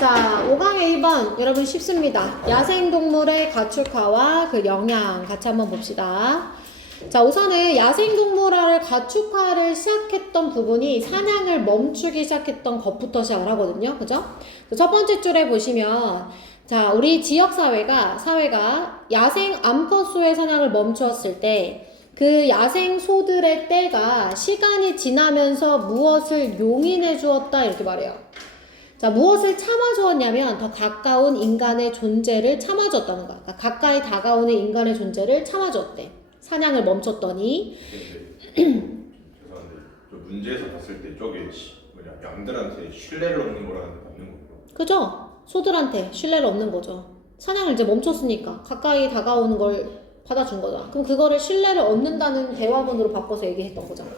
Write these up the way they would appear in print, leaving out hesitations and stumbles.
자, 5강의 2번 여러분 쉽습니다. 야생동물의 가축화와 그 영향 같이 한번 봅시다. 자, 우선은 야생동물의 가축화를 시작했던 부분이 사냥을 멈추기 시작했던 것부터 시작을 하거든요. 그죠? 첫 번째 줄에 보시면 자, 우리 사회가 야생 암컷소의 사냥을 멈추었을 때 그 야생 소들의 때가 시간이 지나면서 무엇을 용인해 주었다 이렇게 말해요. 자, 무엇을 참아주었냐면 더 가까운 인간의 존재를 참아주었다는 거야. 그러니까 가까이 다가오는 인간의 존재를 참아주었대. 사냥을 멈췄더니. 죄송한데 저 문제에서 봤을 때 저게 양들한테 신뢰를 얻는 거라는 맞는 거예요? 그죠? 소들한테 신뢰를 얻는 거죠. 사냥을 이제 멈췄으니까 가까이 다가오는 걸 받아준 거잖아. 그럼 그거를 신뢰를 얻는다는 대화문으로 바꿔서 얘기했던 거잖아.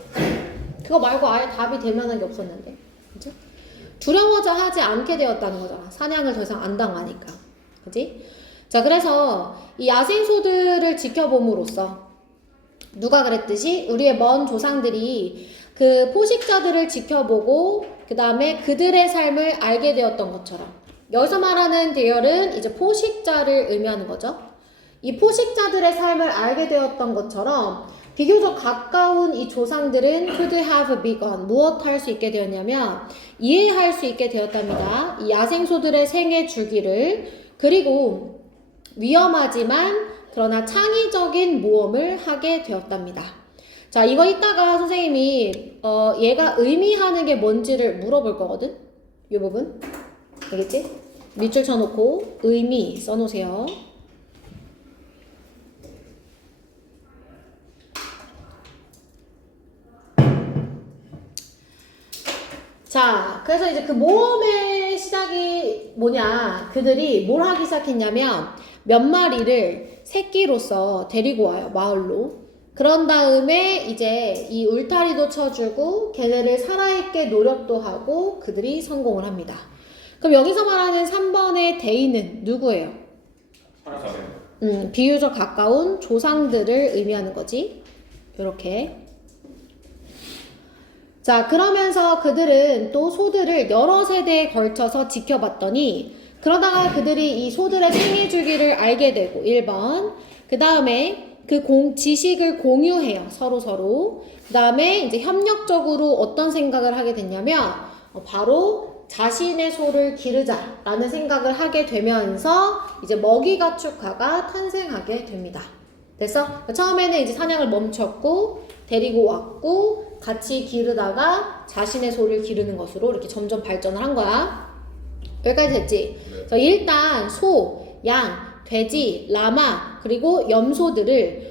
그거 말고 아예 답이 될 만한 게 없었는데. 그죠? 두려워져 하지 않게 되었다는 거잖아. 사냥을 더 이상 안 당하니까. 그지? 자, 그래서 이 야생소들을 지켜봄으로써 누가 그랬듯이 우리의 먼 조상들이 그 포식자들을 지켜보고 그 다음에 그들의 삶을 알게 되었던 것처럼 여기서 말하는 대열은 이제 포식자를 의미하는 거죠. 이 포식자들의 삶을 알게 되었던 것처럼 비교적 가까운 이 조상들은 could have begun 무엇 할 수 있게 되었냐면 이해할 수 있게 되었답니다. 이 야생소들의 생애 주기를 그리고 위험하지만 그러나 창의적인 모험을 하게 되었답니다. 자, 이거 이따가 선생님이 얘가 의미하는 게 뭔지를 물어볼 거거든. 이 부분 알겠지? 밑줄 쳐놓고 의미 써놓으세요. 자, 그래서 이제 그 모험의 시작이 뭐냐, 그들이 뭘 하기 시작했냐면 몇 마리를 새끼로서 데리고 와요, 마을로. 그런 다음에 이제 이 울타리도 쳐주고 걔네를 살아있게 노력도 하고 그들이 성공을 합니다. 그럼 여기서 말하는 3번의 대인은 누구예요? 비교적 가까운 조상들을 의미하는 거지. 요렇게. 자, 그러면서 그들은 또 소들을 여러 세대에 걸쳐서 지켜봤더니 그러다가 그들이 이 소들의 생애 주기를 알게 되고 1번 그 다음에 그 지식을 공유해요. 서로 그 다음에 이제 협력적으로 어떤 생각을 하게 됐냐면 바로 자신의 소를 기르자라는 생각을 하게 되면서 이제 먹이 가축화가 탄생하게 됩니다. 됐어? 처음에는 이제 사냥을 멈췄고 데리고 왔고 같이 기르다가 자신의 소를 기르는 것으로 이렇게 점점 발전을 한 거야. 여기까지 됐지? 네. 일단 소, 양, 돼지, 라마 그리고 염소들이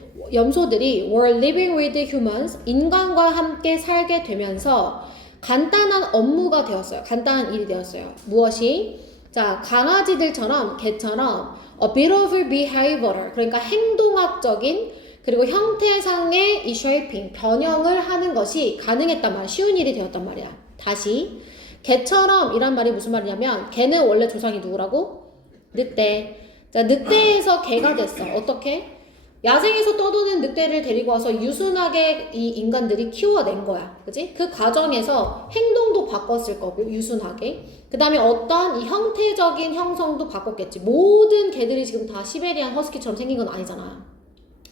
were living with humans 인간과 함께 살게 되면서 간단한 업무가 되었어요. 간단한 일이 되었어요. 무엇이? 자, 강아지들처럼 개처럼 a bit of behavioral 그러니까 행동학적인 그리고 형태상의 이 쉐이핑, 변형을 하는 것이 가능했단 말이야. 쉬운 일이 되었단 말이야. 다시 개처럼 이란 말이 무슨 말이냐면 개는 원래 조상이 누구라고? 늑대. 자, 늑대에서 개가 됐어. 어떻게? 야생에서 떠도는 늑대를 데리고 와서 유순하게 이 인간들이 키워낸 거야. 그치? 그 과정에서 행동도 바꿨을 거고 유순하게. 그 다음에 어떤 이 형태적인 형성도 바꿨겠지. 모든 개들이 지금 다 시베리안 허스키처럼 생긴 건 아니잖아.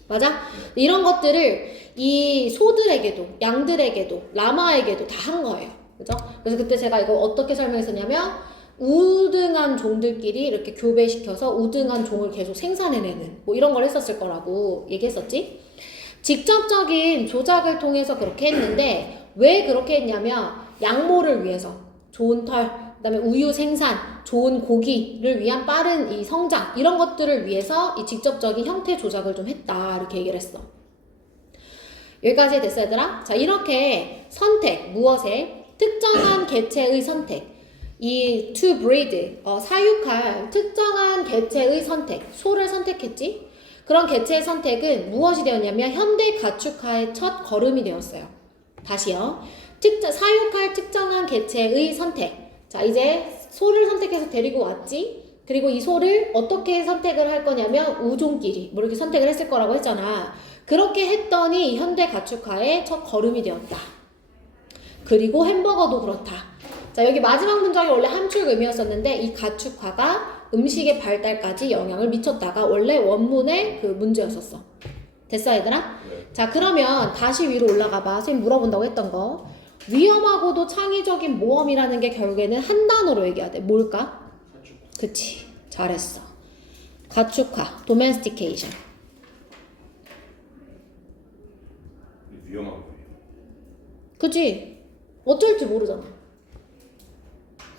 맞아? 이런 것들을 이 소들에게도 양들에게도 라마에게도 다 한 거예요. 그죠? 그래서 그때 제가 이거 어떻게 설명했었냐면 우등한 종들끼리 이렇게 교배시켜서 우등한 종을 계속 생산해내는 뭐 이런 걸 했었을 거라고 얘기했었지. 직접적인 조작을 통해서 그렇게 했는데 왜 그렇게 했냐면 양모를 위해서 좋은 털, 그 다음에 우유 생산, 좋은 고기를 위한 빠른 이 성장 이런 것들을 위해서 이 직접적인 형태 조작을 좀 했다 이렇게 얘기를 했어. 여기까지 됐어 얘들아? 자, 이렇게 선택, 무엇에? 특정한 개체의 선택 이 to breed, 사육할 특정한 개체의 선택, 소를 선택했지? 그런 개체의 선택은 무엇이 되었냐면 현대 가축화의 첫 걸음이 되었어요. 다시요. 사육할 특정한 개체의 선택. 자, 이제 소를 선택해서 데리고 왔지? 그리고 이 소를 어떻게 선택을 할 거냐면 우종끼리 뭐 이렇게 선택을 했을 거라고 했잖아. 그렇게 했더니 현대 가축화의 첫 걸음이 되었다. 그리고 햄버거도 그렇다. 자, 여기 마지막 문장이 원래 함축 의미였었는데 이 가축화가 음식의 발달까지 영향을 미쳤다가 원래 원문의 그 문제였었어. 됐어, 얘들아? 네. 자, 그러면 다시 위로 올라가 봐. 선생님 물어본다고 했던 거. 위험하고도 창의적인 모험이라는 게 결국에는 한 단어로 얘기해야 돼. 뭘까? 가축. 그치. 잘했어. 가축화, domestication. 위험한 거예요. 그치? 어쩔 줄 모르잖아.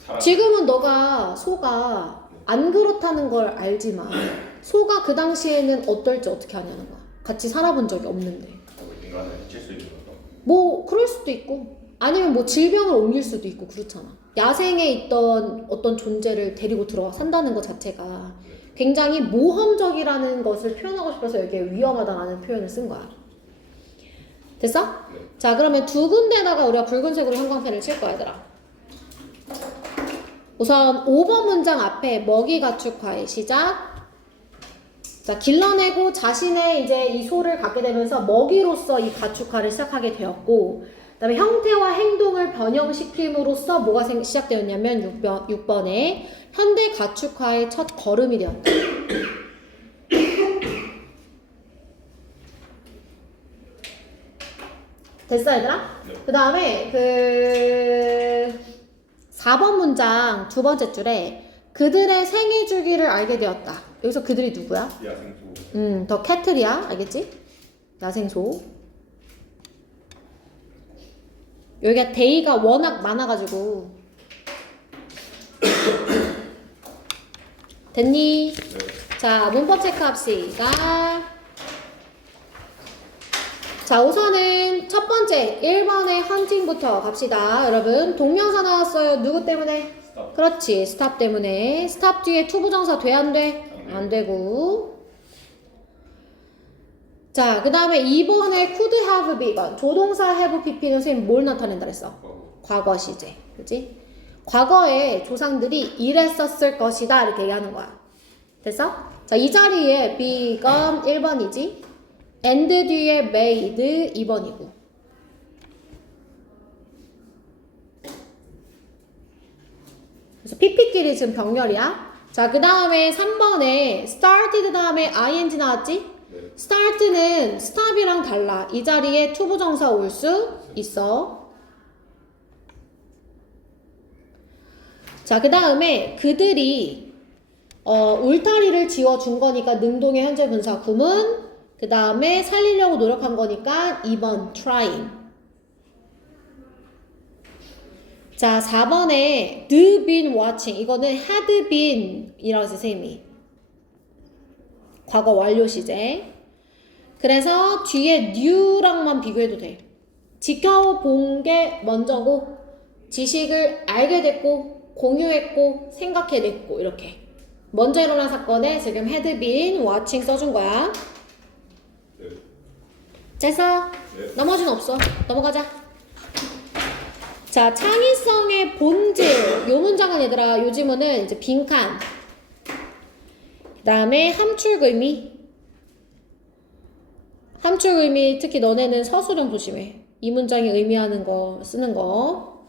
사람. 지금은 너가 소가 안 그렇다는 걸 알지만 소가 그 당시에는 어떨지 어떻게 하냐는 거야. 같이 살아본 적이 없는데. 인간을 해칠 수 있는 거. 뭐 그럴 수도 있고 아니면 뭐 질병을 옮길 수도 있고 그렇잖아. 야생에 있던 어떤 존재를 데리고 들어와 산다는 것 자체가 굉장히 모험적이라는 것을 표현하고 싶어서 여기에 위험하다라는 표현을 쓴 거야. 됐어? 네. 자, 그러면 두 군데다가 우리가 붉은색으로 형광펜을 칠 거야, 얘들아. 우선 5번 문장 앞에 먹이 가축화의 시작. 자, 길러내고 자신의 이제 이 소를 갖게 되면서 먹이로서 이 가축화를 시작하게 되었고, 그 다음에 형태와 행동을 변형시킴으로써 뭐가 시작되었냐면 6번에 현대 가축화의 첫 걸음이 되었다. 됐어, 얘들아? 네. 그 다음에 4번 문장 두 번째 줄에 그들의 생애 주기를 알게 되었다. 여기서 그들이 누구야? 야생소. 더 캐틀이야. 알겠지? 야생소. 여기가 데이가 워낙 많아가지고. 됐니? 네. 자, 문법 체크합시다. 자, 우선은 첫 번째 1번의 헌팅부터 갑시다. 여러분, 동명사 나왔어요. 누구 때문에? 스탑. 그렇지, 스탑 때문에. 스탑 뒤에 투부정사 돼, 안 돼? 안 되고. 자, 그 다음에 2번에 could have been. 조동사 have pp는 선생님 뭘 나타낸다 그랬어? 과거 시제. 그치? 과거에 조상들이 이랬었을 것이다. 이렇게 얘기하는 거야. 됐어? 자, 이 자리에 become 1번이지. and 뒤에 made 2번이고. 그래서 pp끼리 지금 병렬이야. 자, 그 다음에 3번에 started 다음에 ing 나왔지? 네. start는 stop이랑 달라. 이 자리에 투부정사 올 수 있어. 자, 그 다음에 그들이 울타리를 지어준 거니까 능동의 현재 분사 구문. 그 다음에 살리려고 노력한 거니까 2번 trying. 자, 4번에 do been watching. 이거는 had been 이라고 해서 선생님이 과거 완료 시제. 그래서 뒤에 new랑만 비교해도 돼. 지켜본 게 먼저고 지식을 알게 됐고 공유했고 생각해냈고 이렇게 먼저 일어난 사건에 지금 had been watching 써준 거야. 네. 됐어? 네. 나머지는 없어. 넘어가자. 자, 창의성의 본질. 요 문장은 얘들아, 요 지문은 이제 빈칸. 그 다음에 함축 의미. 함축 의미, 특히 너네는 서술형 조심해. 이 문장이 의미하는 거, 쓰는 거.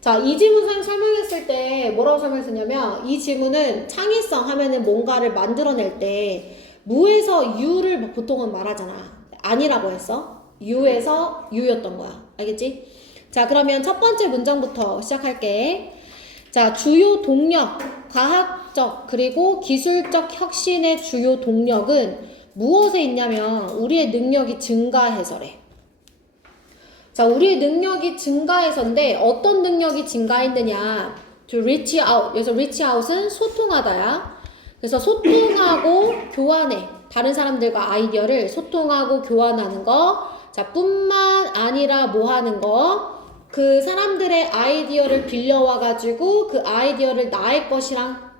자, 이 지문 설명했을 때 뭐라고 설명했었냐면 이 지문은 창의성 하면은 뭔가를 만들어낼 때 무에서 유를 보통은 말하잖아. 아니라고 했어. 유에서 유였던 거야. 알겠지? 자, 그러면 첫 번째 문장부터 시작할게. 자, 주요 동력, 과학적 그리고 기술적 혁신의 주요 동력은 무엇에 있냐면 우리의 능력이 증가해서래. 자, 우리의 능력이 증가해서인데 어떤 능력이 증가했느냐? To reach out. 여기서 reach out은 소통하다야. 그래서 소통하고 교환해. 다른 사람들과 아이디어를 소통하고 교환하는 거. 자, 뿐만 아니라 뭐 하는 거? 그 사람들의 아이디어를 빌려와가지고 그 아이디어를 나의 것이랑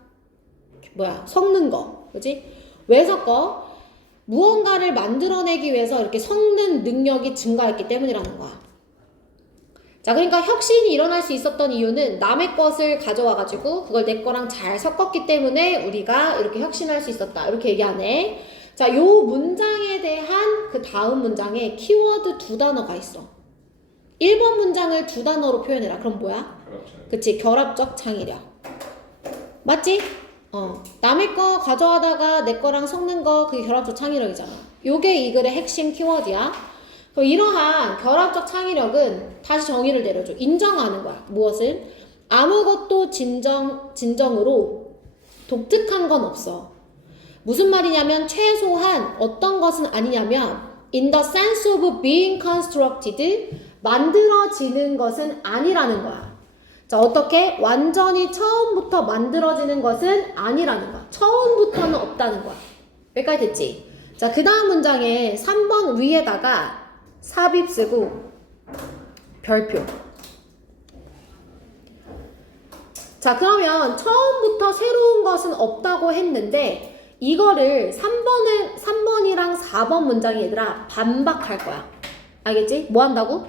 섞는 거. 그지? 왜 섞어? 무언가를 만들어내기 위해서 이렇게 섞는 능력이 증가했기 때문이라는 거야. 자, 그러니까 혁신이 일어날 수 있었던 이유는 남의 것을 가져와가지고 그걸 내 거랑 잘 섞었기 때문에 우리가 이렇게 혁신할 수 있었다. 이렇게 얘기하네. 자, 요 문장에 대한 그 다음 문장에 키워드 두 단어가 있어. 1번 문장을 두 단어로 표현해라. 그럼 뭐야? 그치, 결합적 창의력. 맞지? 남의 거 가져와다가 내 거랑 섞는 거 그게 결합적 창의력이잖아. 요게 이 글의 핵심 키워드야. 그럼 이러한 결합적 창의력은 다시 정의를 내려줘. 인정하는 거야. 무엇을? 아무것도 진정으로 독특한 건 없어. 무슨 말이냐면 최소한 어떤 것은 아니냐면 in the sense of being constructed 만들어지는 것은 아니라는 거야. 자, 어떻게? 완전히 처음부터 만들어지는 것은 아니라는 거야. 처음부터는 없다는 거야. 여기까지 됐지? 자, 그 다음 문장에 3번 위에다가 삽입 쓰고 별표. 자, 그러면 처음부터 새로운 것은 없다고 했는데 이거를 3번이랑 4번 문장이 얘들아 반박할 거야. 알겠지? 뭐 한다고?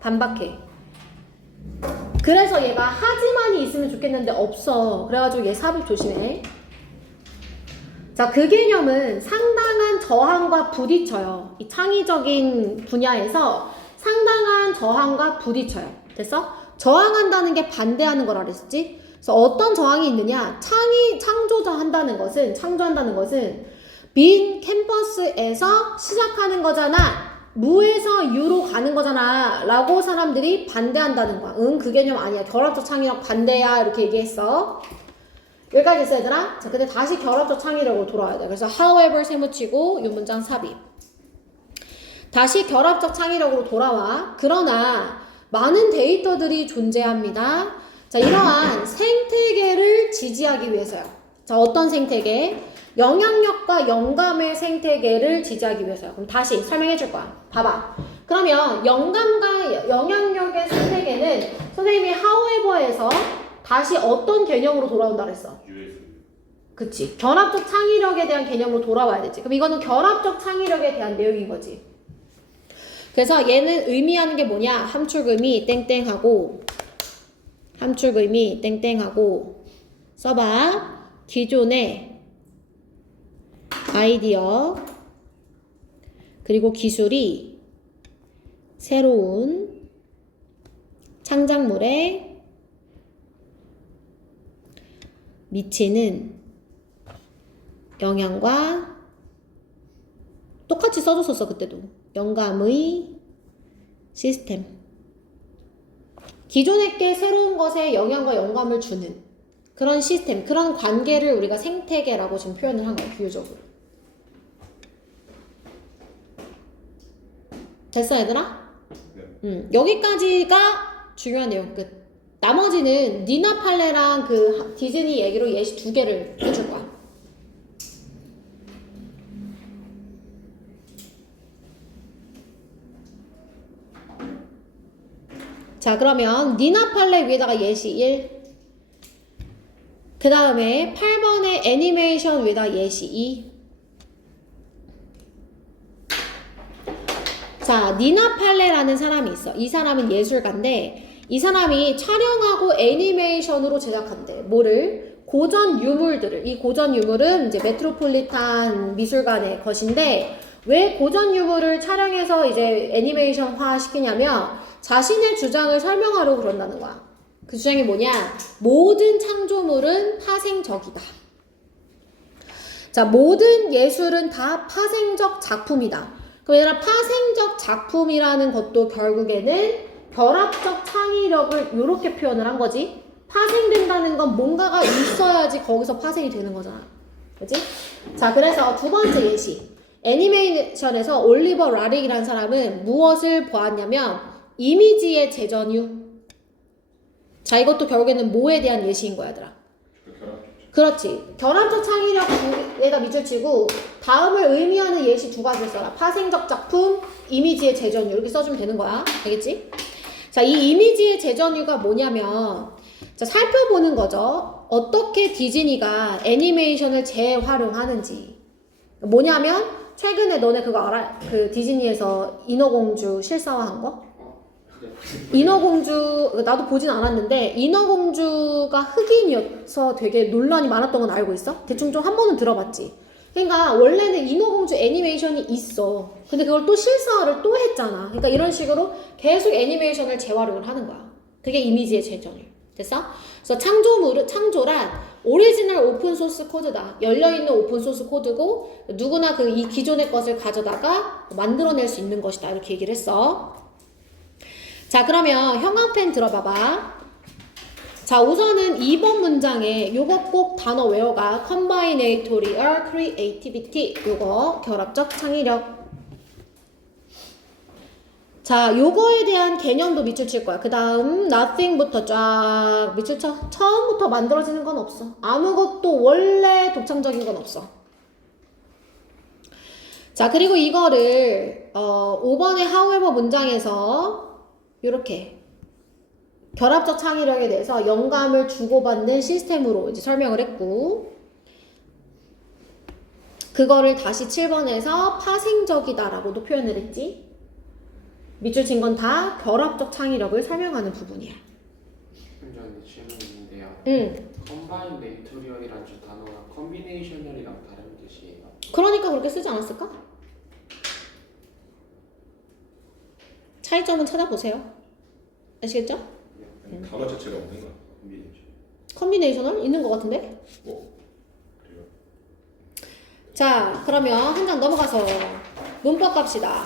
반박해. 그래서 얘가 하지만이 있으면 좋겠는데 없어. 그래가지고 얘 삽입 조심해. 자, 그 개념은 상당한 저항과 부딪혀요. 이 창의적인 분야에서 상당한 저항과 부딪혀요. 됐어? 저항한다는 게 반대하는 거라 그랬었지? 그래서 어떤 저항이 있느냐? 창조한다는 것은 빈 캠퍼스에서 시작하는 거잖아. 무에서 유로 가는 거잖아. 라고 사람들이 반대한다는 거야. 응, 그 개념 아니야. 결합적 창의력 반대야. 이렇게 얘기했어. 여기까지 했어, 얘들아? 자, 근데 다시 결합적 창의력으로 돌아와야 돼. 그래서 however 세무치고 이 문장 삽입. 다시 결합적 창의력으로 돌아와. 그러나 많은 데이터들이 존재합니다. 자, 이러한 생태계를 지지하기 위해서요. 자, 어떤 생태계? 영향력과 영감의 생태계를 지지하기 위해서요. 그럼 다시 설명해 줄 거야. 봐봐. 그러면 영감과 영향력의 생태계는 선생님이 however에서 다시 어떤 개념으로 돌아온다 그랬어? 그치. 결합적 창의력에 대한 개념으로 돌아와야 되지. 그럼 이거는 결합적 창의력에 대한 내용인 거지. 그래서 얘는 의미하는 게 뭐냐? 함축의미 땡땡하고 함축의미 땡땡하고 써봐. 기존의 아이디어 그리고 기술이 새로운 창작물에 미치는 영향과 똑같이 써줬었어 그때도. 영감의 시스템. 기존에게 새로운 것에 영향과 영감을 주는 그런 시스템, 그런 관계를 우리가 생태계라고 지금 표현을 한 거야, 비유적으로. 됐어, 얘들아? 네. 여기까지가 중요한 내용 끝. 나머지는 니나 팔레랑 그 디즈니 얘기로 예시 2개를 해줄 거야. 자, 그러면 니나 팔레 위에다가 예시 1. 그 다음에 8번에 애니메이션 위에다가 예시 2. 자, 니나 팔레라는 사람이 있어. 이 사람은 예술가인데 이 사람이 촬영하고 애니메이션으로 제작한대. 뭐를? 고전 유물들을. 이 고전 유물은 이제 메트로폴리탄 미술관의 것인데 왜 고전 유물을 촬영해서 이제 애니메이션화 시키냐면 자신의 주장을 설명하려고 그런다는 거야. 그 주장이 뭐냐? 모든 창조물은 파생적이다. 자, 모든 예술은 다 파생적 작품이다. 그럼 얘들아, 파생적 작품이라는 것도 결국에는 결합적 창의력을 이렇게 표현을 한 거지. 파생된다는 건 뭔가가 있어야지 거기서 파생이 되는 거잖아. 그치? 자, 그래서 두 번째 예시. 애니메이션에서 올리버 라릭이라는 사람은 무엇을 보았냐면 이미지의 재전유. 자, 이것도 결국에는 뭐에 대한 예시인 거야, 얘들아? 그렇지. 결합적 창의력에다 밑줄 치고 다음을 의미하는 예시 2가지를 써라. 파생적 작품, 이미지의 재전유. 이렇게 써주면 되는 거야. 알겠지? 자, 이 이미지의 재전유가 뭐냐면 자, 살펴보는 거죠. 어떻게 디즈니가 애니메이션을 재활용하는지. 뭐냐면 최근에 너네 그거 알아? 그 디즈니에서 인어공주 실사화한 거? 인어공주, 나도 보진 않았는데 인어공주가 흑인이어서 되게 논란이 많았던 건 알고 있어? 대충 좀 한 번은 들어봤지. 그러니까 원래는 인어공주 애니메이션이 있어. 근데 그걸 또 실사화를 또 했잖아. 그러니까 이런 식으로 계속 애니메이션을 재활용을 하는 거야. 그게 이미지의 재정이에요. 됐어? 그래서 창조란 오리지널 오픈소스 코드다. 열려있는 오픈소스 코드고 누구나 그 이 기존의 것을 가져다가 만들어낼 수 있는 것이다. 이렇게 얘기를 했어. 자, 그러면 형광펜 들어봐봐. 자, 우선은 2번 문장에 요거 꼭 단어 외워가. combinatorial creativity. 요거 결합적 창의력. 자, 요거에 대한 개념도 밑줄 칠 거야. 그 다음 nothing부터 쫙 밑줄 쳐. 처음부터 만들어지는 건 없어. 아무것도 원래 독창적인 건 없어. 자, 그리고 이거를 5번의 however 문장에서 요렇게 결합적 창의력에 대해서 영감을 주고받는 시스템으로 이제 설명을 했고, 그거를 다시 7번에서 파생적이다라고도 표현을 했지. 밑줄 친 건 다 결합적 창의력을 설명하는 부분이야. 저는 질문이 있는데요. combinatorial이라는 단어가 combinational이랑 다른 뜻이에요? 그러니까 그렇게 쓰지 않았을까? 차이점은 찾아보세요. 아시겠죠? 단어 자체가 없는 거야. 컨비네이셔널? 있는 것 같은데? 그래요. 자, 그러면 한 장 넘어가서 문법 갑시다.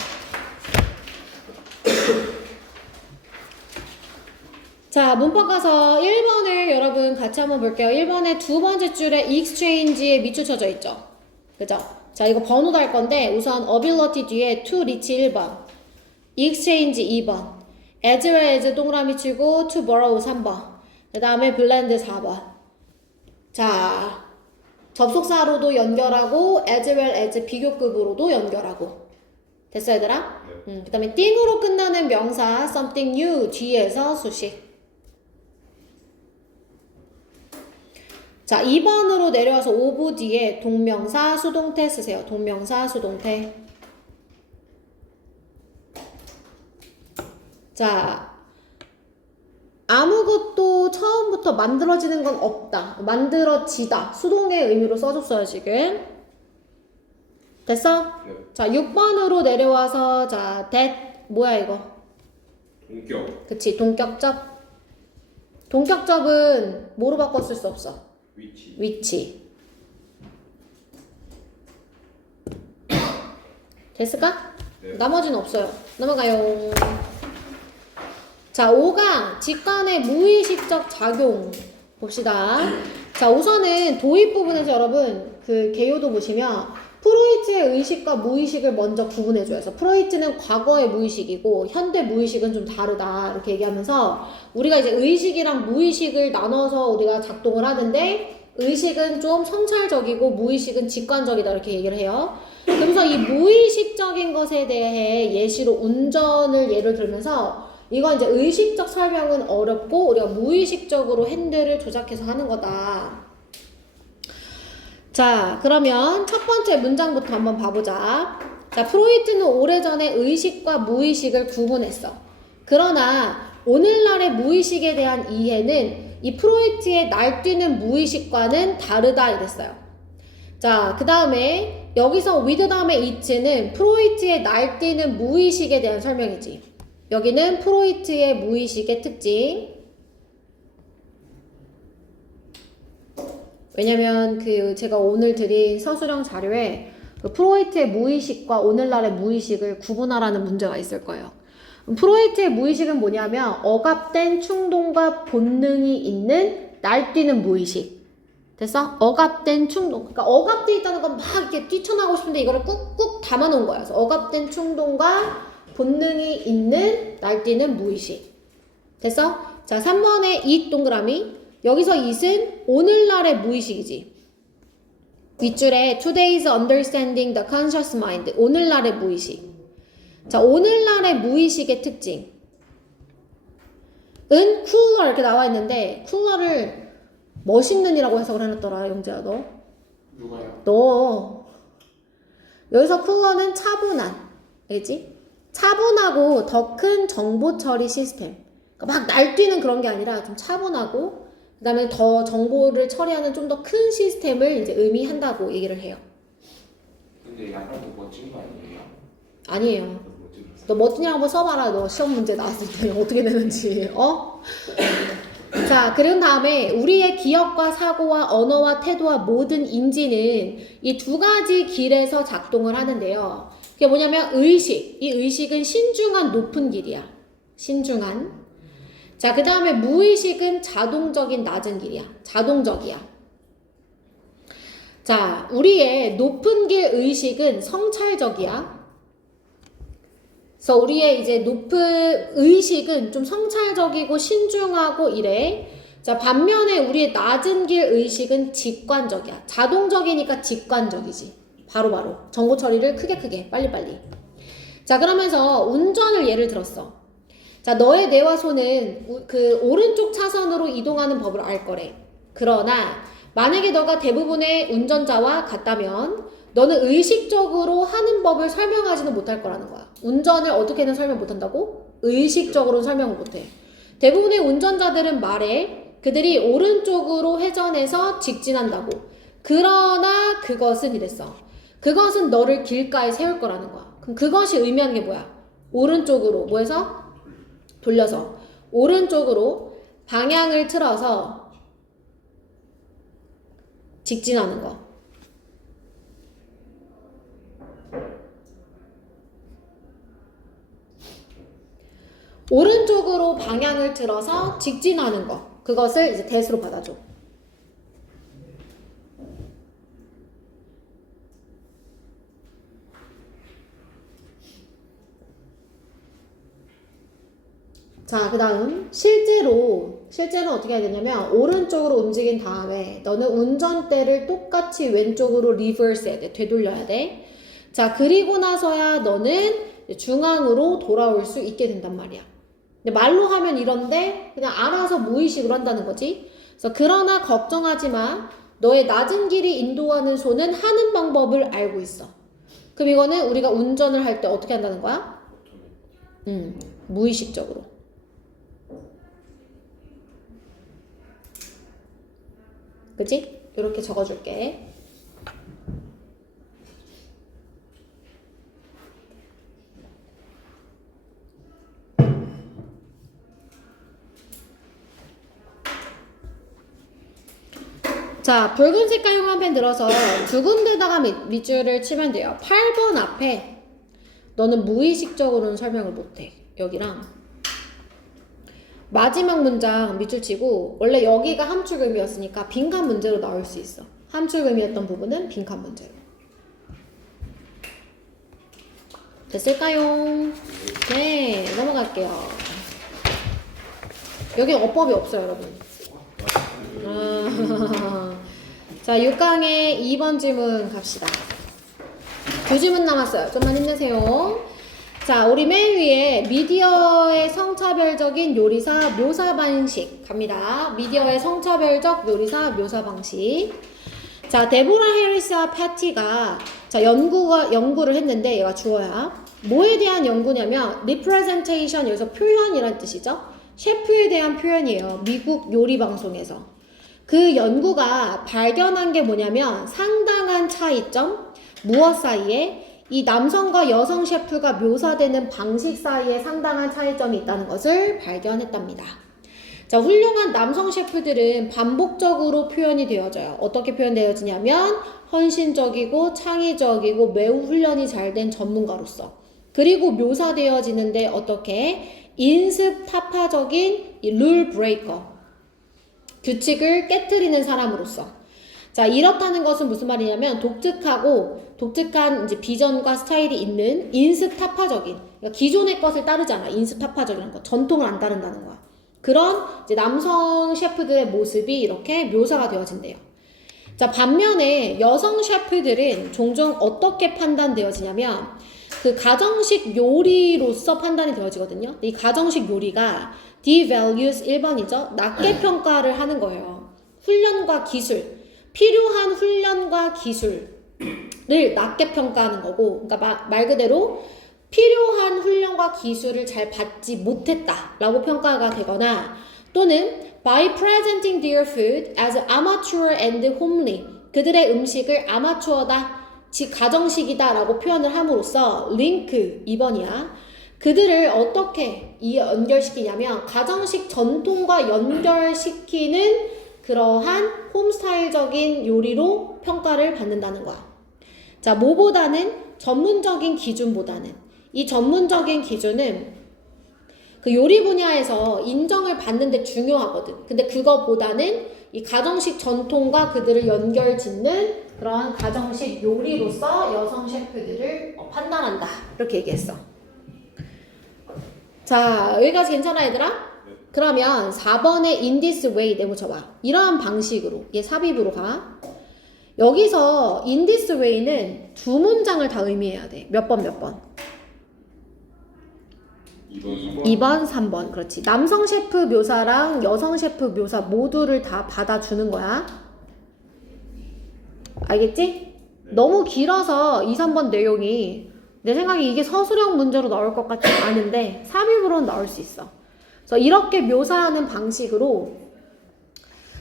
자, 문법 가서 1번을 여러분 같이 한번 볼게요. 1번의 두 번째 줄에 exchange에 밑줄 쳐져 있죠? 그죠? 자, 이거 번호 달 건데 우선 ability 뒤에 to reach 1번, exchange 2번, as well as 동그라미 치고 to borrow 3번, 그 다음에 blend 4번. 자, 접속사로도 연결하고 as well as 비교급으로도 연결하고. 됐어, 얘들아? 네. 그 다음에 띵으로 끝나는 명사 something new 뒤에서 수식. 자, 2번으로 내려와서 오브 뒤에 동명사 수동태 쓰세요. 동명사 수동태. 자, 아무것도 처음부터 만들어지는 건 없다. 만들어지다. 수동의 의미로 써줬어요, 지금. 됐어? 네. 자, 6번으로 내려와서 자, that 뭐야 이거? 동격, 그치, 동격적. 동격적은 뭐로 바꿔 쓸 수 없어? 위치. 위치. 됐을까? 네. 나머지는 없어요. 넘어가요. 자, 5강 직관의 무의식적 작용 봅시다. 자, 우선은 도입 부분에서 여러분 그 개요도 보시면 프로이트의 의식과 무의식을 먼저 구분해줘요. 그래서 프로이트는 과거의 무의식이고 현대 무의식은 좀 다르다 이렇게 얘기하면서 우리가 이제 의식이랑 무의식을 나눠서 우리가 작동을 하는데 의식은 좀 성찰적이고 무의식은 직관적이다 이렇게 얘기를 해요. 그래서 이 무의식적인 것에 대해 예시로 운전을 예를 들면서 이건 이제 의식적 설명은 어렵고 우리가 무의식적으로 핸들을 조작해서 하는 거다. 자, 그러면 첫 번째 문장부터 한번 봐보자. 자, 프로이트는 오래전에 의식과 무의식을 구분했어. 그러나 오늘날의 무의식에 대한 이해는 이 프로이트의 날뛰는 무의식과는 다르다 이랬어요. 자, 그 다음에 여기서 with 다음에 it는 프로이트의 날뛰는 무의식에 대한 설명이지. 여기는 프로이트의 무의식의 특징. 왜냐면 그 제가 오늘 드린 서술형 자료에 그 프로이트의 무의식과 오늘날의 무의식을 구분하라는 문제가 있을 거예요. 프로이트의 무의식은 뭐냐면 억압된 충동과 본능이 있는 날뛰는 무의식. 됐어? 억압된 충동. 그러니까 억압돼 있다는 건 막 이렇게 뛰쳐나가고 싶은데 이거를 꾹꾹 담아놓은 거야. 그래서 억압된 충동과 본능이 있는 날뛰는 무의식. 됐어? 자, 3번의 이 동그라미. 여기서 it은 오늘날의 무의식이지. 윗줄에 today's understanding the conscious mind. 오늘날의 무의식. 자, 오늘날의 무의식의 특징. 은 cooler 이렇게 나와 있는데 cooler를 멋있는이라고 해석을 해놨더라, 영재야 너. 누가요? 너. 여기서 cooler는 차분한. 알겠지? 차분하고 더 큰 정보 처리 시스템. 그러니까 막 날뛰는 그런 게 아니라 좀 차분하고 그 다음에 더 정보를 처리하는 좀 더 큰 시스템을 이제 의미한다고 얘기를 해요. 근데 약간 뭐 멋진 거 아니에요? 아니에요. 너 멋지냐고 한번 써봐라. 너 시험 문제 나왔을 때 어떻게 되는지. 어? 자, 그런 다음에 우리의 기억과 사고와 언어와 태도와 모든 인지는 이 두 가지 길에서 작동을 하는데요. 그게 뭐냐면 의식. 이 의식은 신중한 높은 길이야. 신중한. 자, 그 다음에 무의식은 자동적인 낮은 길이야. 자동적이야. 자, 우리의 높은 길 의식은 성찰적이야. 그래서 우리의 이제 높은 의식은 좀 성찰적이고 신중하고 이래. 자, 반면에 우리의 낮은 길 의식은 직관적이야. 자동적이니까 직관적이지. 바로바로. 정보 처리를 크게 빨리빨리. 자, 그러면서 운전을 예를 들었어. 자, 너의 뇌와 손은 그 오른쪽 차선으로 이동하는 법을 알 거래. 그러나 만약에 너가 대부분의 운전자와 같다면 너는 의식적으로 하는 법을 설명하지는 못할 거라는 거야. 운전을 어떻게는 설명 못한다고? 의식적으로는 설명을 못해. 대부분의 운전자들은 말해. 그들이 오른쪽으로 회전해서 직진한다고. 그러나 그것은 이랬어. 그것은 너를 길가에 세울 거라는 거야. 그럼 그것이 의미하는 게 뭐야? 오른쪽으로 뭐 해서? 돌려서 오른쪽으로 방향을 틀어서 직진하는 거. 오른쪽으로 방향을 틀어서 직진하는 거. 그것을 이제 대수로 받아줘. 자, 그 다음 실제로 어떻게 해야 되냐면 오른쪽으로 움직인 다음에 너는 운전대를 똑같이 왼쪽으로 리버스 해야 돼. 되돌려야 돼. 자, 그리고 나서야 너는 중앙으로 돌아올 수 있게 된단 말이야. 근데 말로 하면 이런데 그냥 알아서 무의식으로 한다는 거지. 그래서 그러나 걱정하지 마. 너의 낮은 길이 인도하는 손은 하는 방법을 알고 있어. 그럼 이거는 우리가 운전을 할 때 어떻게 한다는 거야? 무의식적으로. 그치? 이렇게 적어줄게. 자, 붉은 색깔 형광펜 들어서 두 군데다가 밑줄을 치면 돼요. 8번 앞에 너는 무의식적으로는 설명을 못해. 여기랑 마지막 문장 밑줄 치고 원래 여기가 함축음이었으니까 빈칸 문제로 나올 수 있어. 함축음이었던 부분은 빈칸 문제로. 됐을까요? 네, 넘어갈게요. 여기 어법이 없어요, 여러분. 자, 6강의 2번 질문 갑시다. 두 질문 남았어요. 좀만 힘내세요. 자, 우리 맨 위에 미디어의 성차별적인 요리사 묘사 방식 갑니다. 미디어의 성차별적 요리사 묘사 방식. 자, 데보라 해리스와 패티가 자, 연구를 했는데 얘가 주어야. 뭐에 대한 연구냐면 representation, 여기서 표현이란 뜻이죠. 셰프에 대한 표현이에요. 미국 요리 방송에서. 그 연구가 발견한 게 뭐냐면 상당한 차이점, 무엇 사이에? 이 남성과 여성 셰프가 묘사되는 방식 사이에 상당한 차이점이 있다는 것을 발견했답니다. 자, 훌륭한 남성 셰프들은 반복적으로 표현이 되어져요. 어떻게 표현되어지냐면 헌신적이고 창의적이고 매우 훈련이 잘 된 전문가로서. 그리고 묘사되어지는데 어떻게? 인습 타파적인 룰 브레이커. 규칙을 깨트리는 사람으로서. 자, 이렇다는 것은 무슨 말이냐면 독특한 이제 비전과 스타일이 있는 인습 타파적인, 그러니까 기존의 것을 따르지 않아. 인습 타파적인 거, 전통을 안 따른다는 거야. 그런 이제 남성 셰프들의 모습이 이렇게 묘사가 되어진대요. 자, 반면에 여성 셰프들은 종종 어떻게 판단되어지냐면 그 가정식 요리로서 판단이 되어지거든요. 이 가정식 요리가 devalues 1번이죠. 낮게 평가를 하는 거예요. 훈련과 기술, 필요한 훈련과 기술을 낮게 평가하는 거고, 그러니까 말 그대로 필요한 훈련과 기술을 잘 받지 못했다라고 평가가 되거나 또는 by presenting their food as amateur and homely, 그들의 음식을 아마추어다, 가정식이다라고 표현을 함으로써 링크 2번이야. 그들을 어떻게 연결시키냐면 가정식 전통과 연결시키는 그러한 홈스타일적인 요리로 평가를 받는다는 거야. 자, 뭐보다는 전문적인 기준보다는 이 전문적인 기준은 그 요리 분야에서 인정을 받는 데 중요하거든. 근데 그거보다는 이 가정식 전통과 그들을 연결짓는 그러한 가정식 요리로서 여성 셰프들을 판단한다. 이렇게 얘기했어. 자, 여기까지 괜찮아 얘들아? 그러면 4번에 in this way 내붙여봐. 이러한 방식으로 얘 삽입으로 가. 여기서 in this way는 두 문장을 다 의미해야 돼. 몇 번 몇 번? 2번 3번. 그렇지. 남성 셰프 묘사랑 여성 셰프 묘사 모두를 다 받아주는 거야. 알겠지? 너무 길어서 2, 3번 내용이 내 생각에 이게 서술형 문제로 나올 것 같지 않은데 삽입으로는 나올 수 있어. 그래서 이렇게 묘사하는 방식으로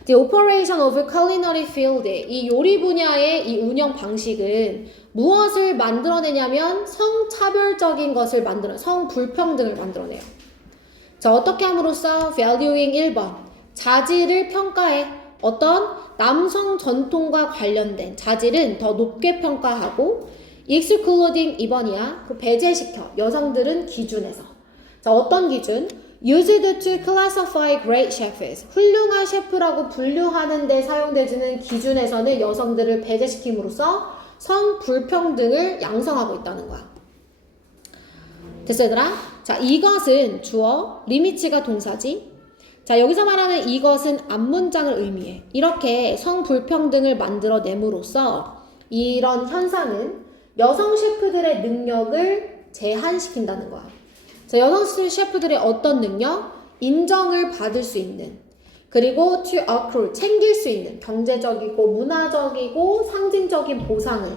The operation of culinary field, 이 요리 분야의 이 운영 방식은 무엇을 만들어내냐면 성차별적인 것을 성불평등을 만들어내요. 자, 어떻게 함으로써 valuing 1번, 자질을 평가해. 어떤 남성 전통과 관련된 자질은 더 높게 평가하고 excluding 2번이야. 그 배제시켜. 여성들은 기준에서. 자, 어떤 기준? Used to classify great chefs. 훌륭한 셰프라고 분류하는 데 사용되는 기준에서는 여성들을 배제시킴으로써 성불평등을 양성하고 있다는 거야. 됐어 얘들아? 자, 이것은 주어, 리미츠가 동사지. 자, 여기서 말하는 이것은 앞문장을 의미해. 이렇게 성불평등을 만들어냄으로써 이런 현상은 여성 셰프들의 능력을 제한시킨다는 거야. 자, 여성 셰프들의 어떤 능력? 인정을 받을 수 있는, 그리고 to accrue, 챙길 수 있는 경제적이고 문화적이고 상징적인 보상을,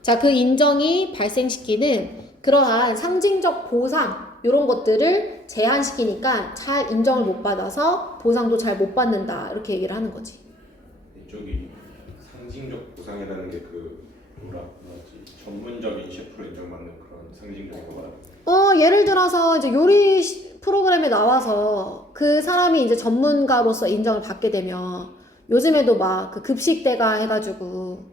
자, 그 인정이 발생시키는 그러한 상징적 보상, 이런 것들을 제한시키니까 잘 인정을 못 받아서 보상도 잘 못 받는다, 이렇게 얘기를 하는 거지. 이쪽이 상징적 보상이라는 게 뭐지? 전문적인 셰프로 인정받는 그런 상징적인 거 말하는. 예를 들어서 이제 요리 프로그램에 나와서 그 사람이 이제 전문가로서 인정을 받게 되면 요즘에도 막 그 급식대가 해가지고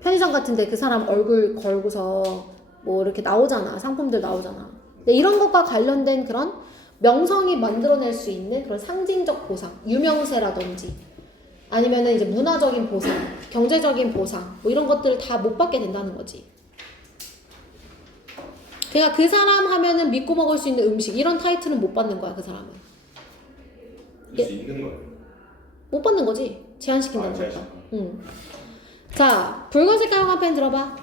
편의점 같은데 그 사람 얼굴 걸고서 뭐 이렇게 나오잖아. 상품들 나오잖아. 근데 이런 것과 관련된 그런 명성이 만들어낼 수 있는 그런 상징적 보상, 유명세라든지 아니면은 이제 문화적인 보상, 경제적인 보상, 뭐 이런 것들을 다 못 받게 된다는 거지. 그러니까 그 사람 하면은 믿고 먹을 수 있는 음식, 이런 타이틀은 못 받는 거야, 그 사람은. 있을 수 있는 거예요. 못 받는 거지. 제한시킨다는 거니까. 자, 붉은색 가용한 들어봐.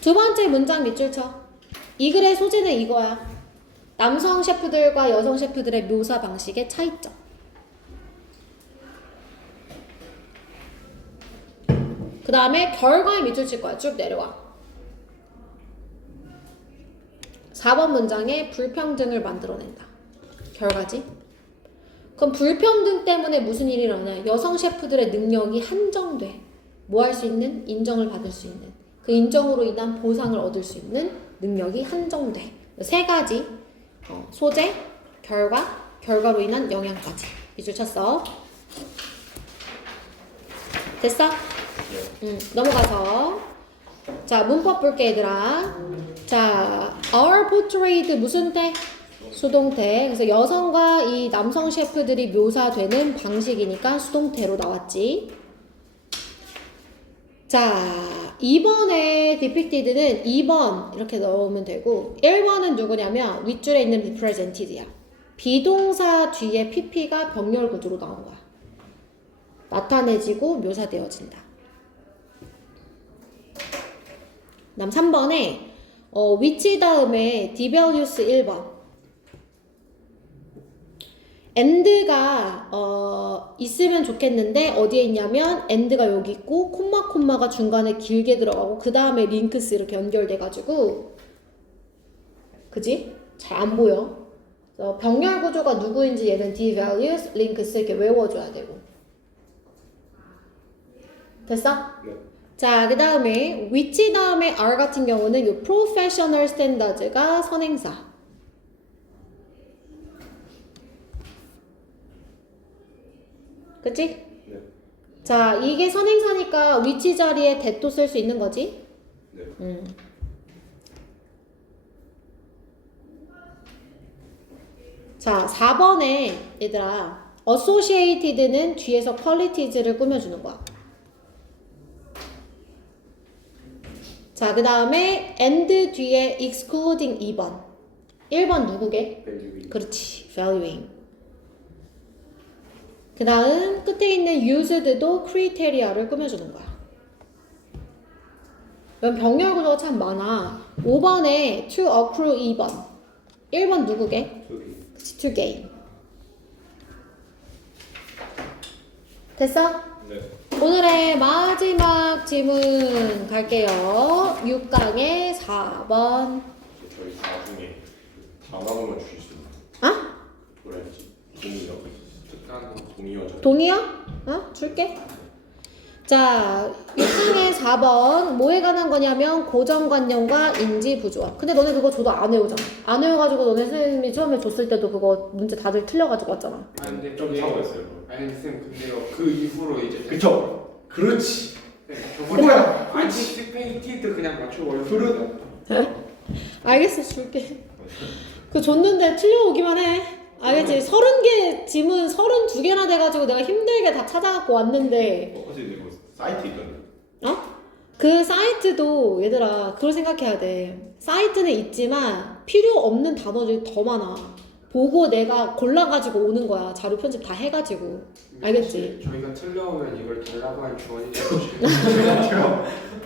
두 번째 문장 밑줄 쳐. 이 글의 소재는 이거야. 남성 셰프들과 여성 셰프들의 묘사 방식의 차이점. 그 다음에 결과에 밑줄 칠 거야. 쭉 내려와. 4번 문장에 불평등을 만들어낸다. 결과지. 그럼 불평등 때문에 무슨 일이 일어나? 여성 셰프들의 능력이 한정돼. 뭐 할 수 있는? 인정을 받을 수 있는. 그 인정으로 인한 보상을 얻을 수 있는 능력이 한정돼. 세 가지. 소재, 결과로 인한 영향까지. 밑줄 쳤어. 됐어? 넘어가서. 자, 문법 볼게 얘들아. 자, are portrayed 무슨 태? 수동태. 그래서 여성과 이 남성 셰프들이 묘사되는 방식이니까 수동태로 나왔지. 자, 2번에 depicted는 2번 이렇게 넣으면 되고 1번은 누구냐면 윗줄에 있는 represented야. 비동사 뒤에 pp가 병렬 구조로 나온 거야. 나타내지고 묘사되어진다. 다음 3번에 위치 다음에 devalues 1번. end가 있으면 좋겠는데 어디에 있냐면 end가 여기 있고 콤마가 중간에 길게 들어가고 그 다음에 링크스 이렇게 연결돼가지고 그지? 잘 안 보여. 병렬 구조가 누구인지 얘는 devalues, 링크스 이렇게 외워줘야 되고. 됐어? 네. 자, 그 다음에 which 다음에 are 같은 경우는 이 professional standards가 선행사. 그치? 네. 자, 이게 선행사니까 which 자리에 that도 쓸 수 있는 거지? 네. 자, 4번에 얘들아 associated는 뒤에서 qualities를 꾸며주는 거야. 자, 그 다음에 and 뒤에 excluding 2번. 1번 누구게? 밸류이. 그렇지, valuing. 그 다음 끝에 있는 used도 criteria를 꾸며주는 거야. 이런 병렬 구조가 참 많아. 5번에 to accrue 2번. 1번 누구게? 저기. 그치, to gain. 됐어? 네. 오늘의 마지막 지문 갈게요. 6강의 4번. 저희 나중에 단어만 주실 수 있나요? 아? 뭐라 했지? 동의어. 특강 동의어. 동의어? 어? 줄게. 자, 6강의 4번. 뭐에 관한 거냐면 고정관념과 인지부조화. 근데 너네 그거 줘도 안 외우잖아. 안 외워가지고 너네 선생님이 처음에 줬을 때도 그거 문제 다들 틀려가지고 왔잖아. 아 근데 좀 그게- 사고했어요. 아니 쌤 근데요 그 이후로 이제 그쵸? 그렇지. 네, 저번에 뭐야? 안티시페이티드 그냥 맞춰버렸어요. 그릇. 알겠어, 줄게. 그 줬는데 틀려오기만 해. 알겠지? 30개 지문 32개나 돼가지고 내가 힘들게 다 찾아갖고 왔는데 어제 이거 사이트 있던데. 어? 그 사이트도 얘들아 그걸 생각해야 돼. 사이트는 있지만 필요 없는 단어들이 더 많아. 보고 내가 골라가지고 오는 거야. 자료 편집 다 해가지고. 알겠지? 저희가 틀려오면 이걸 달라고 한 주원이 되고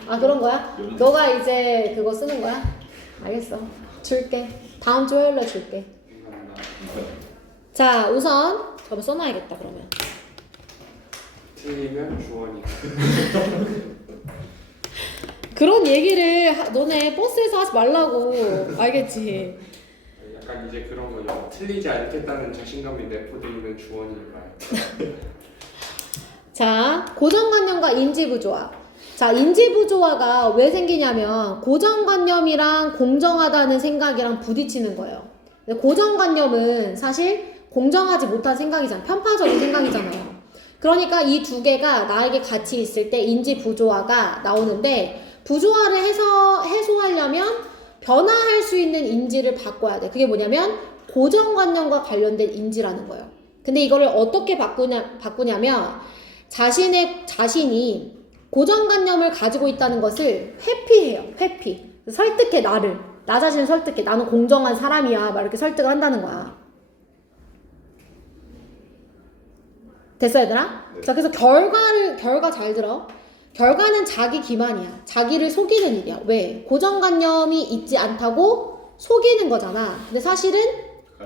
아 그런 거야? 너가 이제 그거 쓰는 거야? 알겠어. 줄게. 다음 주 화요일에 줄게. 자 우선 저거 써놔야겠다 그러면. 틀리면 주원이. 그런 얘기를 너네 버스에서 하지 말라고. 알겠지? 약간 이제 그런 거요. 틀리지 않겠다는 자신감이 내포되어 있는 주원이니까요. 자, 고정관념과 인지부조화. 자, 인지부조화가 왜 생기냐면 고정관념이랑 공정하다는 생각이랑 부딪히는 거예요. 근데 고정관념은 사실 공정하지 못한 생각이잖아. 편파적인 생각이잖아요. 그러니까 이 두 개가 나에게 같이 있을 때 인지부조화가 나오는데 부조화를 해소하려면 변화할 수 있는 인지를 바꿔야 돼. 그게 뭐냐면 고정관념과 관련된 인지라는 거예요. 근데 이거를 어떻게 바꾸냐면 자신이 고정관념을 가지고 있다는 것을 회피해요. 회피. 설득해 나를. 나 자신을 설득해. 나는 공정한 사람이야. 막 이렇게 설득을 한다는 거야. 됐어 얘들아? 네. 자 그래서 결과 잘 들어. 결과는 자기 기만이야. 자기를 속이는 일이야. 왜? 고정관념이 있지 않다고 속이는 거잖아. 근데 사실은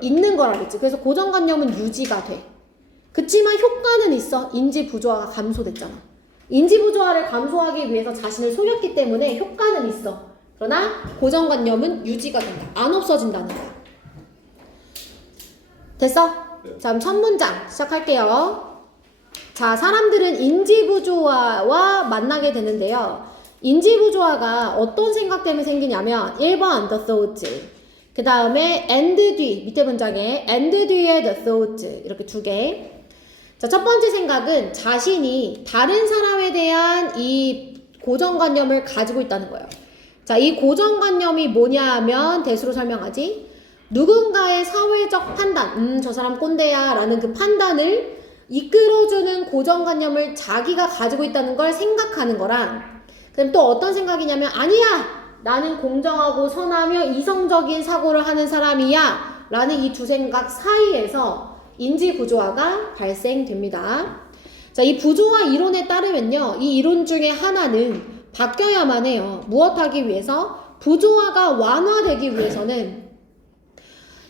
있는 거라 그랬지. 그래서 고정관념은 유지가 돼. 그치만 효과는 있어. 인지부조화가 감소됐잖아. 인지부조화를 감소하기 위해서 자신을 속였기 때문에 효과는 있어. 그러나 고정관념은 유지가 된다. 안 없어진다는 거야. 됐어? 네. 자 그럼 첫 문장 시작할게요. 자, 사람들은 인지부조화와 만나게 되는데요. 인지부조화가 어떤 생각 때문에 생기냐면 1번 the thoughts 그 다음에 and 뒤 밑에 문장에 and 뒤에 the thoughts 이렇게 두 개. 자, 첫 번째 생각은 자신이 다른 사람에 대한 이 고정관념을 가지고 있다는 거예요. 자, 이 고정관념이 뭐냐 하면 대수로 설명하지. 누군가의 사회적 판단, 저 사람 꼰대야 라는 그 판단을 이끌어주는 고정관념을 자기가 가지고 있다는 걸 생각하는 거랑 그다음 또 어떤 생각이냐면 아니야! 나는 공정하고 선하며 이성적인 사고를 하는 사람이야 라는 이 두 생각 사이에서 인지부조화가 발생됩니다. 자, 이 부조화 이론에 따르면요. 이 이론 중에 하나는 바뀌어야만 해요. 무엇하기 위해서? 부조화가 완화되기 위해서는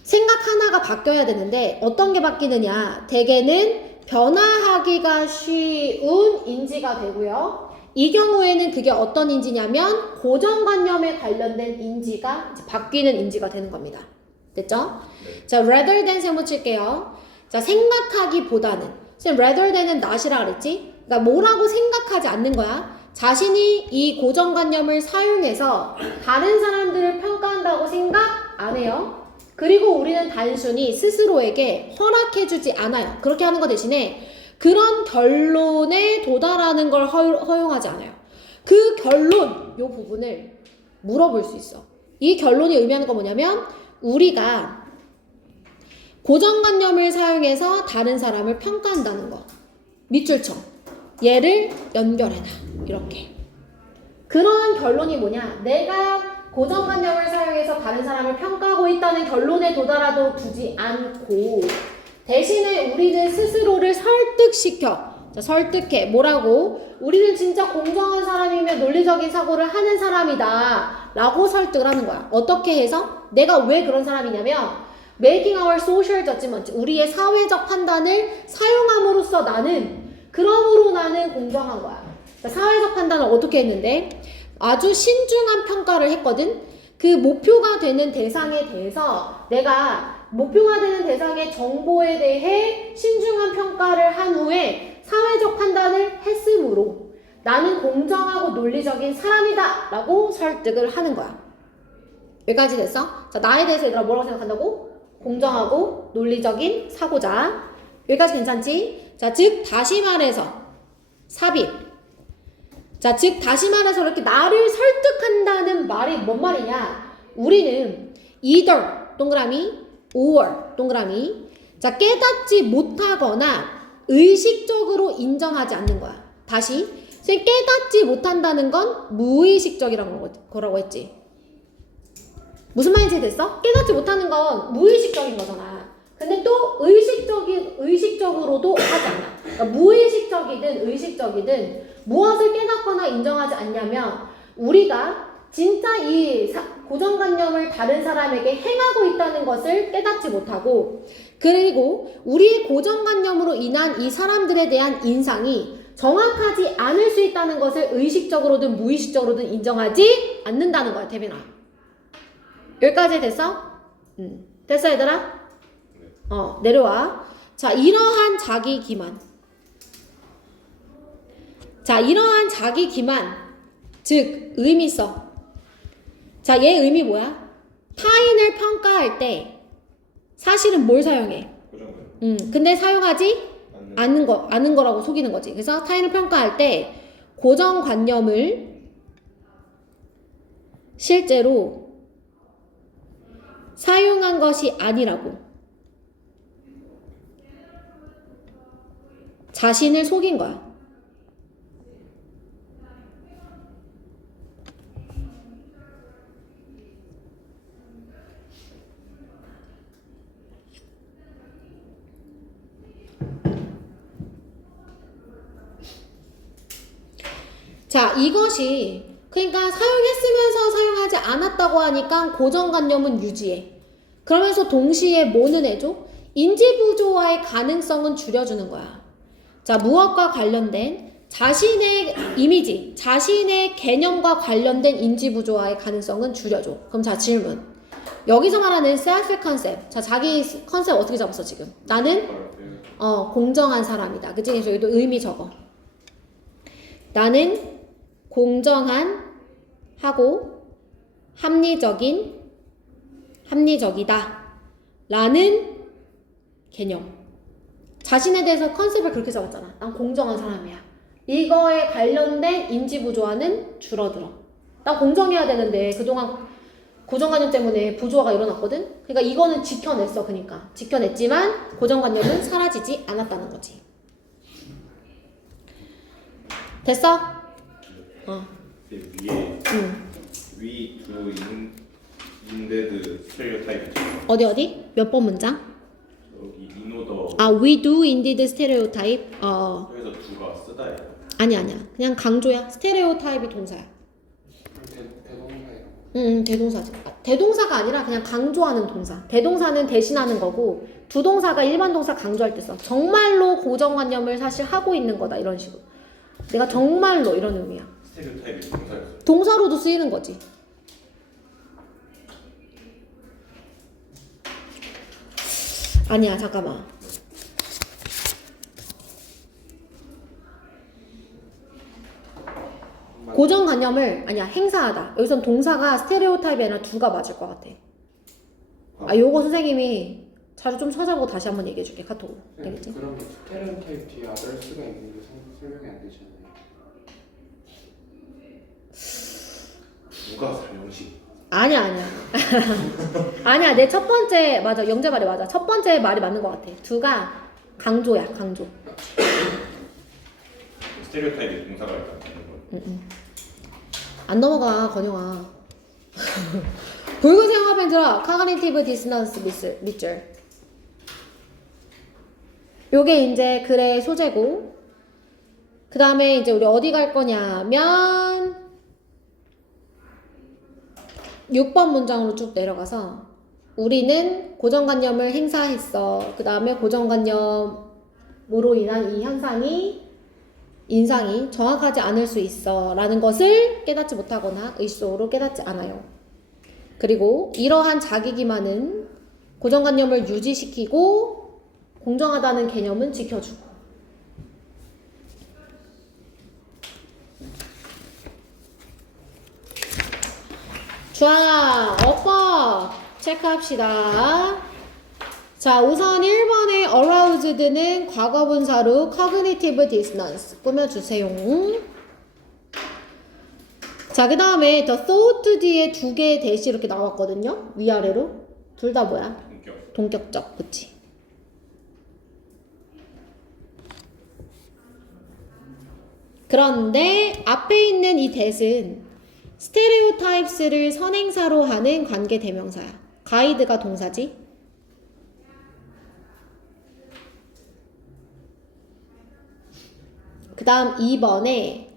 생각 하나가 바뀌어야 되는데 어떤 게 바뀌느냐? 대개는 변화하기가 쉬운 인지가 되고요. 이 경우에는 그게 어떤 인지냐면 고정관념에 관련된 인지가 이제 바뀌는 인지가 되는 겁니다. 됐죠? 네. 자, rather than 세모 칠게요. 자, 생각하기보다는. 선생님, rather than은 not이라 그랬지? 그러니까 뭐라고 생각하지 않는 거야. 자신이 이 고정관념을 사용해서 다른 사람들을 평가한다고 생각 안 해요. 그리고 우리는 단순히 스스로에게 허락해주지 않아요. 그렇게 하는 것 대신에 그런 결론에 도달하는 걸 허용하지 않아요. 그 결론, 요 부분을 물어볼 수 있어. 이 결론이 의미하는 건 뭐냐면 우리가 고정관념을 사용해서 다른 사람을 평가한다는 거. 밑줄쳐. 얘를 연결해놔. 이렇게. 그런 결론이 뭐냐? 내가 고정관념을 사용해서 다른 사람을 평가하고 있다는 결론에 도달하도록 두지 않고 대신에 우리는 스스로를 설득시켜. 자, 설득해. 뭐라고? 우리는 진짜 공정한 사람이며 논리적인 사고를 하는 사람이다. 라고 설득을 하는 거야. 어떻게 해서? 내가 왜 그런 사람이냐면 Making our social judgment. 우리의 사회적 판단을 사용함으로써 그러므로 나는 공정한 거야. 자, 사회적 판단을 어떻게 했는데? 아주 신중한 평가를 했거든. 그 목표가 되는 대상에 대해서 내가 목표가 되는 대상의 정보에 대해 신중한 평가를 한 후에 사회적 판단을 했으므로 나는 공정하고 논리적인 사람이다 라고 설득을 하는 거야. 여기까지 됐어? 자, 나에 대해서 얘들아 뭐라고 생각한다고? 공정하고 논리적인 사고자. 여기까지 괜찮지? 자, 즉 다시 말해서 삽입. 자, 즉 다시 말해서 이렇게 나를 설득한다는 말이 뭔 말이냐? 우리는 either 동그라미 or 동그라미. 자, 깨닫지 못하거나 의식적으로 인정하지 않는 거야. 다시. 깨닫지 못한다는 건 무의식적이라는 거라고 했지. 무슨 말인지 됐어? 깨닫지 못하는 건 무의식적인 거잖아. 근데 또 의식적으로도 하지 않아. 그러니까 무의식적이든 의식적이든 무엇을 깨닫거나 인정하지 않냐면 우리가 진짜 이 고정관념을 다른 사람에게 행하고 있다는 것을 깨닫지 못하고 그리고 우리의 고정관념으로 인한 이 사람들에 대한 인상이 정확하지 않을 수 있다는 것을 의식적으로든 무의식적으로든 인정하지 않는다는 거야, 태빈아. 여기까지 됐어? 됐어, 얘들아? 내려와. 자, 이러한 자기 기만. 자, 이러한 자기 기만. 즉, 의미 써. 자, 얘 의미 뭐야? 타인을 평가할 때 사실은 뭘 사용해? 고정관념. 근데 사용하지 않는 거라고 속이는 거지. 그래서 타인을 평가할 때 고정관념을 실제로 사용한 것이 아니라고 자신을 속인 거야. 자, 이것이 그러니까 사용했으면서 사용하지 않았다고 하니까 고정관념은 유지해. 그러면서 동시에 뭐는 해줘? 인지부조화의 가능성은 줄여주는 거야. 자, 무엇과 관련된 자신의 이미지, 자신의 개념과 관련된 인지부조화의 가능성은 줄여줘. 그럼 자, 질문. 여기서 말하는 self concept. 자, 자기 컨셉 어떻게 잡았어, 지금? 나는 공정한 사람이다. 그치? 그래서 여기도 의미 적어. 나는 공정한 하고 합리적이다 라는 개념. 자신에 대해서 컨셉을 그렇게 잡았잖아. 난 공정한 사람이야. 이거에 관련된 인지부조화는 줄어들어. 난 공정해야 되는데 그동안 고정관념 때문에 부조화가 일어났거든. 그러니까 이거는 지켜냈어. 그러니까 지켜냈지만 고정관념은 사라지지 않았다는 거지. 됐어? 위에 We do indeed 스테레오타입 어디? 몇 번 문장? 여기 인오더 we do indeed stereotype. 그래서 두가 쓰다예요. 아니야. 그냥 강조야. 스테레오타입이 동사야. 대동사예요. 대동사지. 대동사가 아니라 그냥 강조하는 동사. 대동사는 대신하는 거고 부동사가 일반 동사 강조할 때 써. 정말로 고정관념을 사실 하고 있는 거다 이런 식으로. 내가 정말로 이런 의미야. 스테레오타입이 동사였어요. 동사로도 쓰이는 거지. 아니야, 잠깐만. 고정관념을 아니야 행사하다. 여기선 동사가 스테레오타입이 아니라 두가 맞을 것 같아. 요거 선생님이 자료 좀 찾아보고 다시 한번 얘기해줄게 카톡으로. 알겠지? 그러면 스테레오타입 뒤에 아더스가 있는데 설명이 안 되잖아요. 누가 사형식? 아니야. 아니야. 내 첫 번째 맞아. 영재 말이 맞아. 첫 번째 말이 맞는 것 같아. 두가 강조야. 강조. 스테레오타입이 동사가 일단 되는 거. 안 넘어가 건영아. 붉은색 화면 들어. Cognitive Dissonance 밑줄. 요게 이제 글의 소재고. 그 다음에 이제 우리 어디 갈 거냐면 6번 문장으로 쭉 내려가서 우리는 고정관념을 행사했어. 그 다음에 고정관념으로 인한 이 인상이 정확하지 않을 수 있어 라는 것을 깨닫지 못하거나 의식적으로 깨닫지 않아요. 그리고 이러한 자기 기만은 고정관념을 유지시키고 공정하다는 개념은 지켜주고. 좋아, 어법 체크합시다. 자, 우선 1번의 aroused는 과거분사로 cognitive dissonance 꾸며주세요. 자, 그 다음에 the thought 뒤에 두 개의 대시 이렇게 나왔거든요. 위아래로. 둘 다 뭐야? 동격적, 그치? 그런데 앞에 있는 이 that은 스테레오타입스를 선행사로 하는 관계 대명사야. 가이드가 동사지. 그 다음 2번에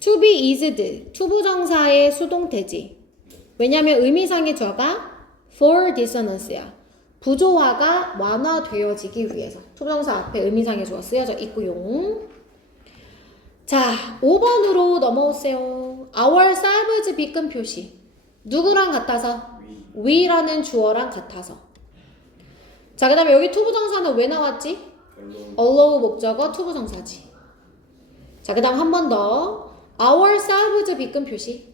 to be ised 투부정사의 수동태지. 왜냐면 의미상의 주어가 for dissonance야. 부조화가 완화되어지기 위해서 투부정사 앞에 의미상의 주어 쓰여져 있고요. 자, 5번으로 넘어오세요. our salvage 비끔 표시. 누구랑 같아서? we라는 주어랑 같아서. 자, 그 다음에 여기 투부정사는 왜 나왔지? allow 목적어 투부정사지. 자, 그 다음 한 번 더. our salvage 비끔 표시.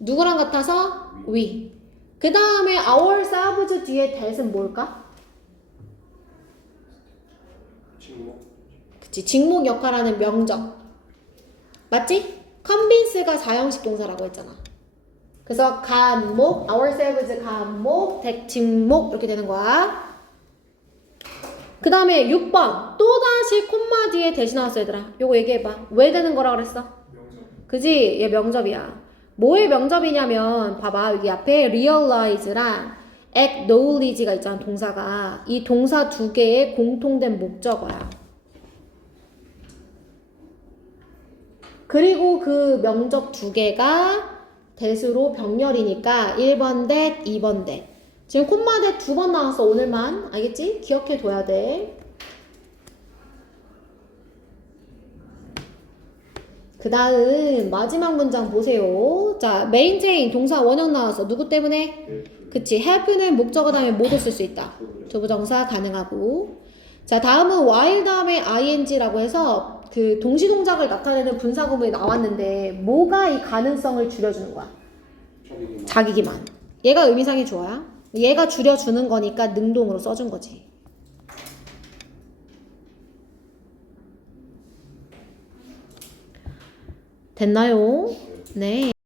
누구랑 같아서? we. 그 다음에 our salvage 뒤에 that은 뭘까? 직목. 그치, 직목 역할하는 명적. 맞지? convince가 4형식 동사라고 했잖아. 그래서 간목, ourselves 간목, 직목 이렇게 되는 거야. 그 다음에 6번 또다시 콤마 뒤에 대신 나왔어 얘들아. 요거 얘기해봐. 왜 되는 거라 그랬어? 명적. 그지? 얘 명접이야. 뭐의 명접이냐면 봐봐 여기 앞에 realize랑 acknowledge가 있잖아 동사가. 이 동사 두 개의 공통된 목적어야. 그리고 그 명접 두 개가 that으로 병렬이니까 1번 that, 2번 that. 지금 콤마 that 두 번 나왔어 오늘만. 알겠지? 기억해 둬야 돼. 그 다음 마지막 문장 보세요. 자, maintain 동사 원형 나와서 누구 때문에? 그치, help는 목적어 다음에 모두 쓸 수 있다. 두부정사 가능하고. 자, 다음은 while 다음에 ing라고 해서 그 동시동작을 나타내는 분사구문이 나왔는데 뭐가 이 가능성을 줄여주는 거야? 자기 기만. 얘가 의미상이 좋아요. 얘가 줄여주는 거니까 능동으로 써준 거지. 됐나요? 네.